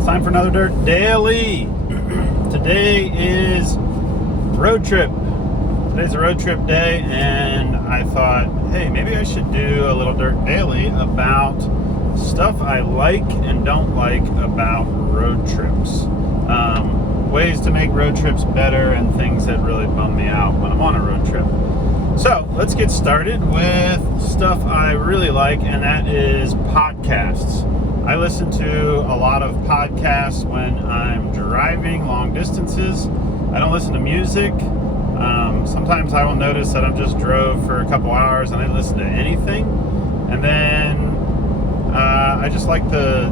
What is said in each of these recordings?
It's time for another Dirt Daily. Today is road trip. Today's a road trip day, and I thought, hey, maybe I should do a little Dirt Daily about stuff I like and don't like about road trips. Ways to make road trips better and things that really bum me out when I'm on a road trip. So let's get started with stuff I really like, and that is podcasts. I listen to a lot of podcasts when I'm driving long distances. I don't listen to music. Sometimes I will notice that I just drove for a couple hours and I didn't listen to anything. And then I just like the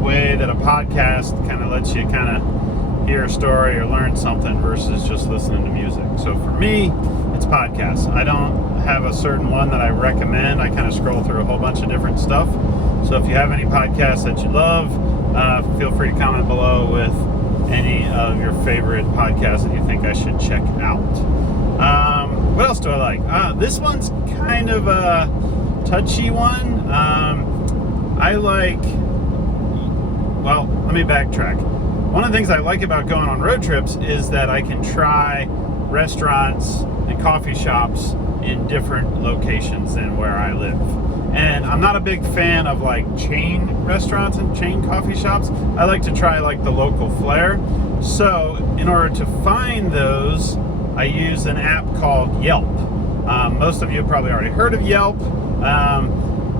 way that a podcast kind of lets you kind of hear a story or learn something versus just listening to music. So for me, it's podcasts. I don't have a certain one that I recommend. I kind of scroll through a whole bunch of different stuff. So if you have any podcasts that you love, feel free to comment below with any of your favorite podcasts that you think I should check out. What else do I like? This one's kind of a touchy one. Let me backtrack. One of the things I like about going on road trips is that I can try restaurants and coffee shops in different locations than where I live. And I'm not a big fan of like chain restaurants and chain coffee shops. I like to try like the local flair. So in order to find those, I use an app called Yelp. Most of you have probably already heard of Yelp.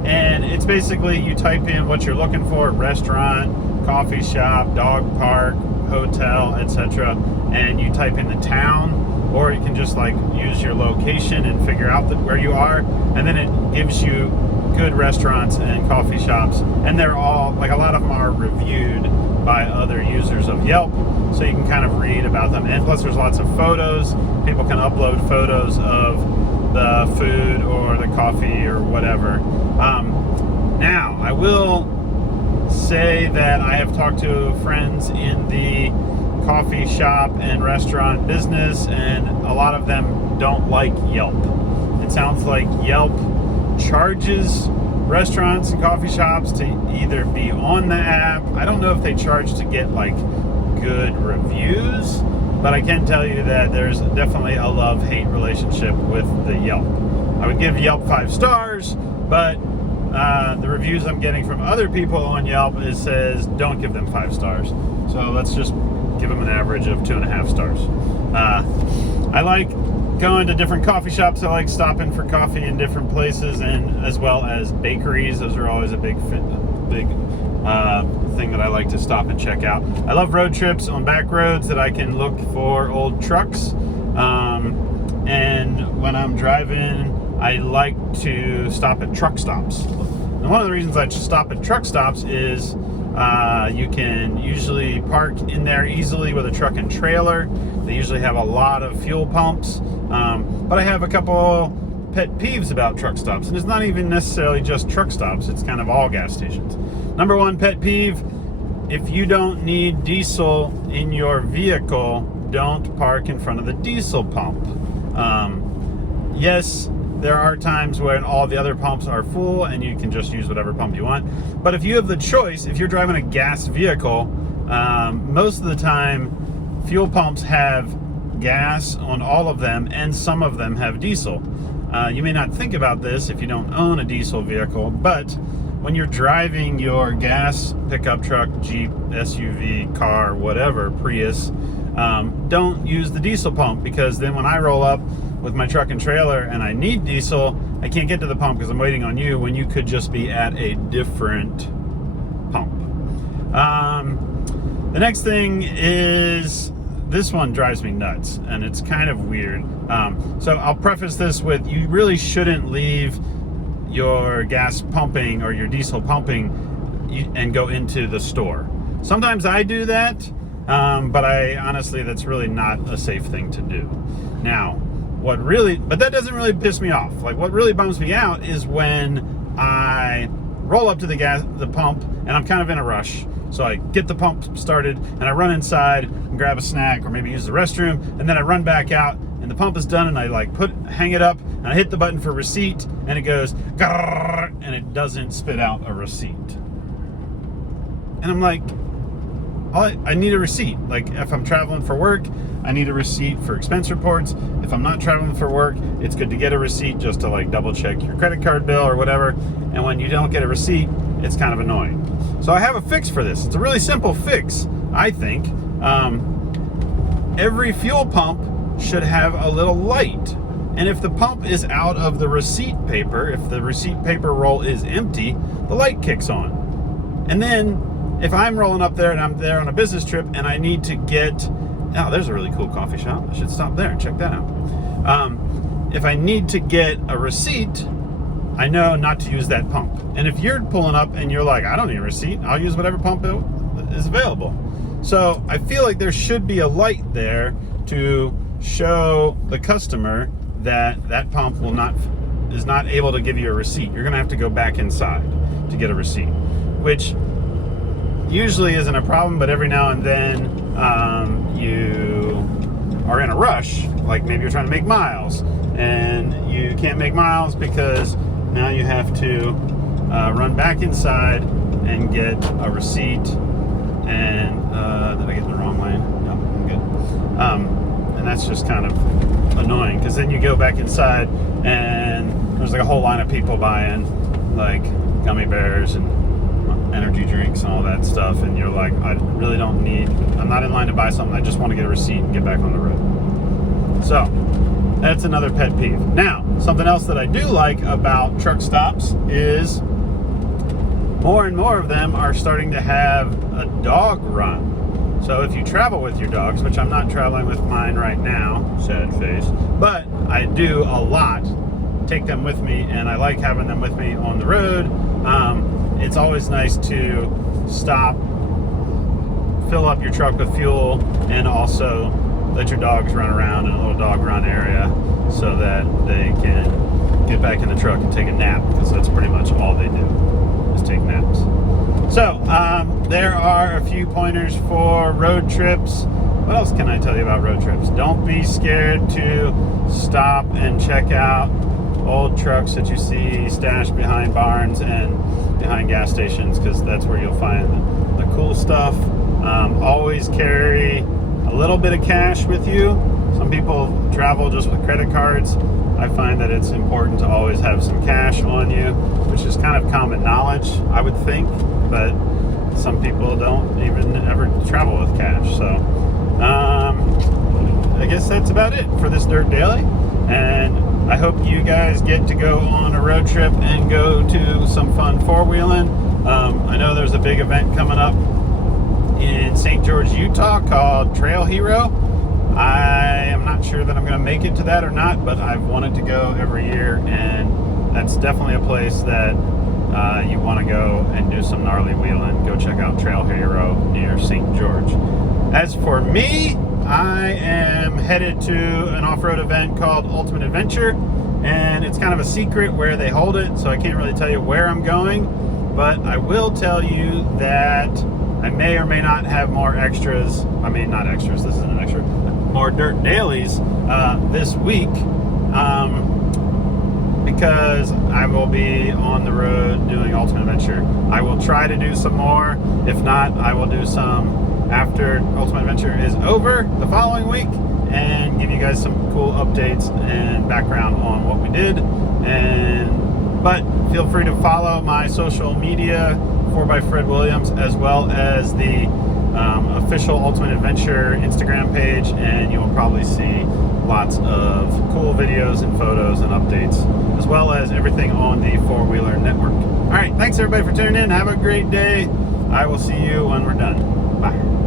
And it's basically you type in what you're looking for: restaurant, coffee shop, dog park, hotel, etc. And you type in the town, or you can just like use your location and figure out where you are, and then it gives you good restaurants and coffee shops, and they're all like, a lot of them are reviewed by other users of Yelp, so you can kind of read about them. And plus there's lots of photos. People can upload photos of the food or the coffee or whatever. Now I will say that I have talked to friends in the coffee shop and restaurant business, and a lot of them don't like Yelp. It sounds like Yelp charges restaurants and coffee shops to either be on the app. I don't know if they charge to get like good reviews, but I can tell you that there's definitely a love-hate relationship with the Yelp. I would give Yelp 5 stars, but the reviews I'm getting from other people on Yelp says don't give them 5 stars. So let's just give them an average of 2.5 stars. I like going to different coffee shops. I like stopping for coffee in different places, and as well as bakeries. Those are always a big thing that I like to stop and check out. I love road trips on back roads that I can look for old trucks. And when I'm driving, I like to stop at truck stops. And one of the reasons I stop at truck stops is you can usually park in there easily with a truck and trailer. They usually have a lot of fuel pumps. But I have a couple pet peeves about truck stops. And it's not even necessarily just truck stops. It's kind of all gas stations. Number one pet peeve: if you don't need diesel in your vehicle, don't park in front of the diesel pump. Yes, there are times when all the other pumps are full and you can just use whatever pump you want. But if you have the choice, if you're driving a gas vehicle, most of the time fuel pumps have gas on all of them, and some of them have diesel. You may not think about this if you don't own a diesel vehicle, but when you're driving your gas pickup truck, Jeep, SUV, car, whatever, Prius, don't use the diesel pump, because then when I roll up with my truck and trailer and I need diesel, I can't get to the pump because I'm waiting on you, when you could just be at a different pump. The next thing is, this one drives me nuts, and it's kind of weird. So I'll preface this with, you really shouldn't leave your gas pumping or your diesel pumping and go into the store. Sometimes I do that, but honestly, that's really not a safe thing to do. Now, but that doesn't really piss me off. Like, what really bums me out is when I roll up to the pump and I'm kind of in a rush. So I get the pump started and I run inside and grab a snack or maybe use the restroom, and then I run back out and the pump is done, and I hang it up and I hit the button for receipt, and it goes grrr, and it doesn't spit out a receipt. And I'm like, I need a receipt. Like, if I'm traveling for work, I need a receipt for expense reports. If I'm not traveling for work, it's good to get a receipt just to like double check your credit card bill or whatever. And when you don't get a receipt, it's kind of annoying. So I have a fix for this. It's a really simple fix, I think. Every fuel pump should have a little light. And if the pump is out of the receipt paper, if the receipt paper roll is empty, the light kicks on. And then if I'm rolling up there and I'm there on a business trip and I need to get, oh, there's a really cool coffee shop. I should stop there and check that out. If I need to get a receipt, I know not to use that pump. And if you're pulling up and you're like, I don't need a receipt, I'll use whatever pump is available. So I feel like there should be a light there to show the customer that that pump is not able to give you a receipt. You're gonna have to go back inside to get a receipt, which usually isn't a problem, but every now and then you are in a rush, like maybe you're trying to make miles and you can't make miles because now you have to run back inside and get a receipt. And did I get in the wrong lane? No, I'm good. And that's just kind of annoying because then you go back inside and there's like a whole line of people buying like gummy bears and energy drinks and all that stuff, and you're like, I really don't need, I'm not in line to buy something, I just want to get a receipt and get back on the road. So that's another pet peeve. Now, something else that I do like about truck stops is more and more of them are starting to have a dog run. So if you travel with your dogs, which I'm not traveling with mine right now, sad face, but I do a lot, take them with me, and I like having them with me on the road. It's always nice to stop, fill up your truck with fuel, and also let your dogs run around in a little dog run area so that they can get back in the truck and take a nap, because that's pretty much all they do, is take naps. So there are a few pointers for road trips. What else can I tell you about road trips? Don't be scared to stop and check out old trucks that you see stashed behind barns and behind gas stations, because that's where you'll find the cool stuff. Always carry a little bit of cash with you. Some people travel just with credit cards. I find that it's important to always have some cash on you, which is kind of common knowledge, I would think, but some people don't even ever travel with cash. So I guess that's about it for this Dirt Daily, and I hope you guys get to go on a road trip and go to some fun four-wheeling. I know there's a big event coming up in St. George, Utah called Trail Hero. I am not sure that I'm going to make it to that or not, but I've wanted to go every year, and that's definitely a place that you want to go and do some gnarly wheeling. Go check out Trail Hero near St. George. As for me, I am headed to an off-road event called Ultimate Adventure, and it's kind of a secret where they hold it, so I can't really tell you where I'm going, but I will tell you that I may or may not have more extras. I mean, not extras, this isn't an extra. More Dirt Dailies this week, because I will be on the road doing Ultimate Adventure. I will try to do some more. If not, I will do some after Ultimate Adventure is over the following week and give you guys some cool updates and background on what we did. But feel free to follow my social media, 4x Fred Williams, as well as the official Ultimate Adventure Instagram page, and you will probably see lots of cool videos and photos and updates, as well as everything on the Four Wheeler Network. All right, thanks everybody for tuning in. Have a great day. I will see you when we're done. Bye.